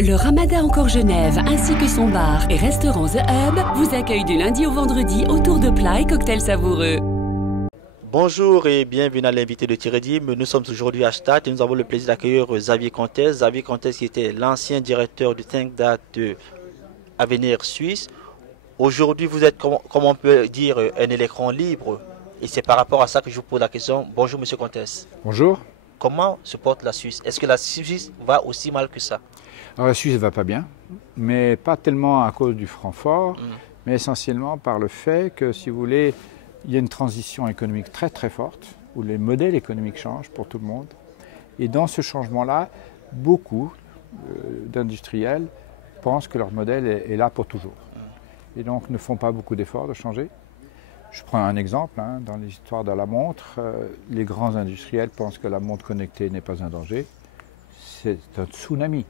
Le Ramada Encore Genève, ainsi que son bar et restaurant The Hub, vous accueillent du lundi au vendredi autour de plats et cocktails savoureux. Bonjour et bienvenue à l'invité de Tiredim. Nous sommes aujourd'hui à Stade et nous avons le plaisir d'accueillir Xavier Comtes. Xavier Comtes qui était l'ancien directeur du think tank de Avenir Suisse. Aujourd'hui, vous êtes, comme on peut dire, un électron libre. Et c'est par rapport à ça que je vous pose la question. Bonjour, monsieur Comtes. Bonjour. Comment se porte la Suisse? Est-ce que la Suisse va aussi mal que ça? Alors, la Suisse ne va pas bien, mais pas tellement à cause du franc fort, mais essentiellement par le fait que, si vous voulez, il y a une transition économique très très forte, où les modèles économiques changent pour tout le monde. Et dans ce changement-là, beaucoup d'industriels pensent que leur modèle est là pour toujours. Et donc ne font pas beaucoup d'efforts de changer. Je prends un exemple, dans l'histoire de la montre, les grands industriels pensent que la montre connectée n'est pas un danger. C'est un tsunami.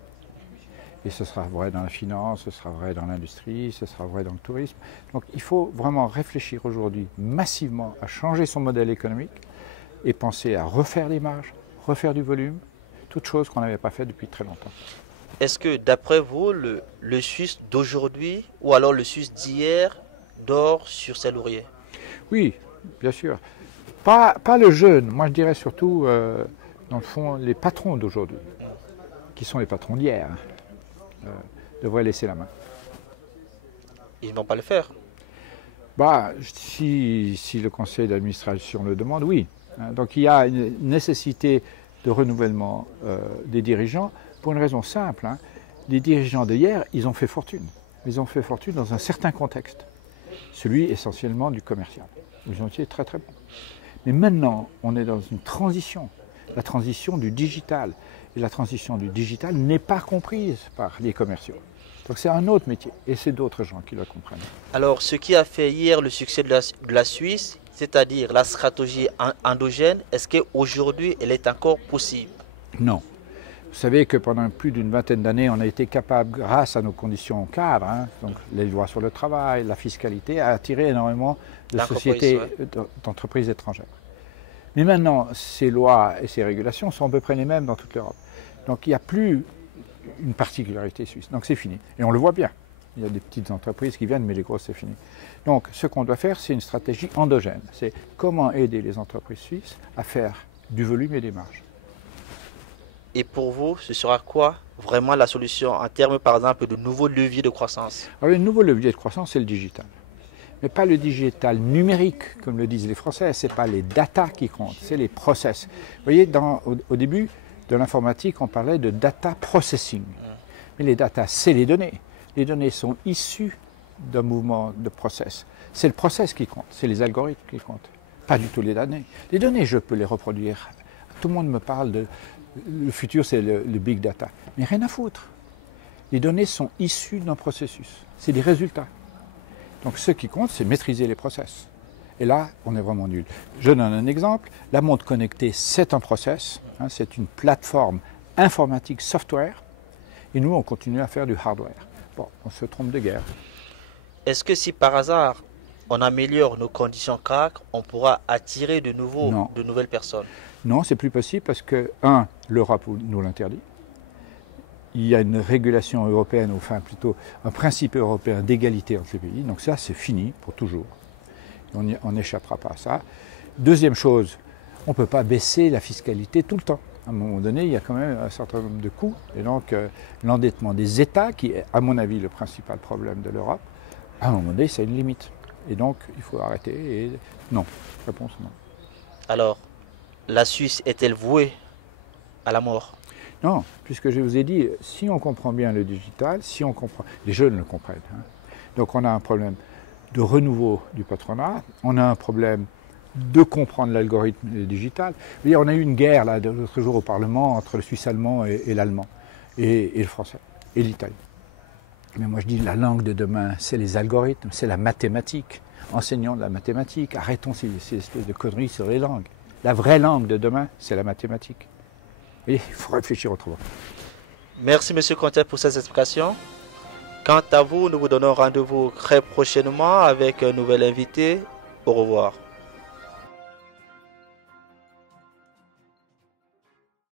Et ce sera vrai dans la finance, ce sera vrai dans l'industrie, ce sera vrai dans le tourisme. Donc il faut vraiment réfléchir aujourd'hui massivement à changer son modèle économique et penser à refaire des marges, refaire du volume, toutes choses qu'on n'avait pas fait depuis très longtemps. Est-ce que d'après vous, le Suisse d'aujourd'hui ou alors le Suisse d'hier dort sur ses lauriers? Oui, bien sûr. Pas le jeune, moi je dirais surtout, dans le fond, les patrons d'aujourd'hui, qui sont les patrons d'hier. Devraient laisser la main. Ils ne vont pas le faire. Si le conseil d'administration le demande, oui. Donc il y a une nécessité de renouvellement des dirigeants pour une raison simple. Les dirigeants d'hier, ils ont fait fortune. Ils ont fait fortune dans un certain contexte, celui essentiellement du commercial. Ils ont été très très bons. Mais maintenant, on est dans une transition, la transition du digital. Et la transition du digital n'est pas comprise par les commerciaux. Donc c'est un autre métier et c'est d'autres gens qui le comprennent. Alors ce qui a fait hier le succès de la Suisse, c'est-à-dire la stratégie endogène, est-ce qu'aujourd'hui elle est encore possible? Non. Vous savez que pendant plus d'une vingtaine d'années, on a été capable, grâce à nos conditions cadres, donc les lois sur le travail, la fiscalité, à attirer énormément de sociétés, d'entreprises étrangères. Mais maintenant, ces lois et ces régulations sont à peu près les mêmes dans toute l'Europe. Donc il n'y a plus une particularité suisse. Donc c'est fini. Et on le voit bien. Il y a des petites entreprises qui viennent, mais les grosses, c'est fini. Donc ce qu'on doit faire, c'est une stratégie endogène. C'est comment aider les entreprises suisses à faire du volume et des marges. Et pour vous, ce sera quoi vraiment la solution en termes, par exemple, de nouveaux leviers de croissance? Alors le nouveau levier de croissance, c'est le digital. Mais pas le digital numérique, comme le disent les Français, ce n'est pas les data qui comptent, c'est les process. Vous voyez, au début de l'informatique, on parlait de data processing. Mais les data, c'est les données. Les données sont issues d'un mouvement de process. C'est le process qui compte, c'est les algorithmes qui comptent. Pas du tout les données. Les données, je peux les reproduire. Tout le monde me parle de... Le futur, c'est le big data. Mais rien à foutre. Les données sont issues d'un processus. C'est des résultats. Donc ce qui compte, c'est maîtriser les process. Et là, on est vraiment nul. Je donne un exemple. La montre connectée, c'est un process. C'est une plateforme informatique software. Et nous, on continue à faire du hardware. Bon, on se trompe de guerre. Est-ce que si par hasard, on améliore nos conditions CAC, on pourra attirer de nouvelles personnes? Non, c'est plus possible parce que, l'Europe nous l'interdit. Il y a une régulation européenne, enfin plutôt un principe européen d'égalité entre les pays. Donc ça, c'est fini pour toujours. On n'échappera pas à ça. Deuxième chose, on ne peut pas baisser la fiscalité tout le temps. À un moment donné, il y a quand même un certain nombre de coûts. Et donc, l'endettement des États, qui est, à mon avis, le principal problème de l'Europe, à un moment donné, c'est une limite. Et donc, il faut arrêter. Et non. Réponse non. Alors, la Suisse est-elle vouée à la mort? Non, puisque je vous ai dit, si on comprend bien le digital, si on comprend, les jeunes le comprennent. Donc on a un problème de renouveau du patronat, on a un problème de comprendre l'algorithme et le digital. Et on a eu une guerre là l'autre jour au Parlement entre le Suisse allemand et l'allemand, et le français, et l'italien. Mais moi je dis la langue de demain, c'est les algorithmes, c'est la mathématique. Enseignons de la mathématique, arrêtons ces espèces de conneries sur les langues. La vraie langue de demain, c'est la mathématique. Et il faut réfléchir autrement. Merci M. Comtes pour ces explications. Quant à vous, nous vous donnons rendez-vous très prochainement avec un nouvel invité. Au revoir.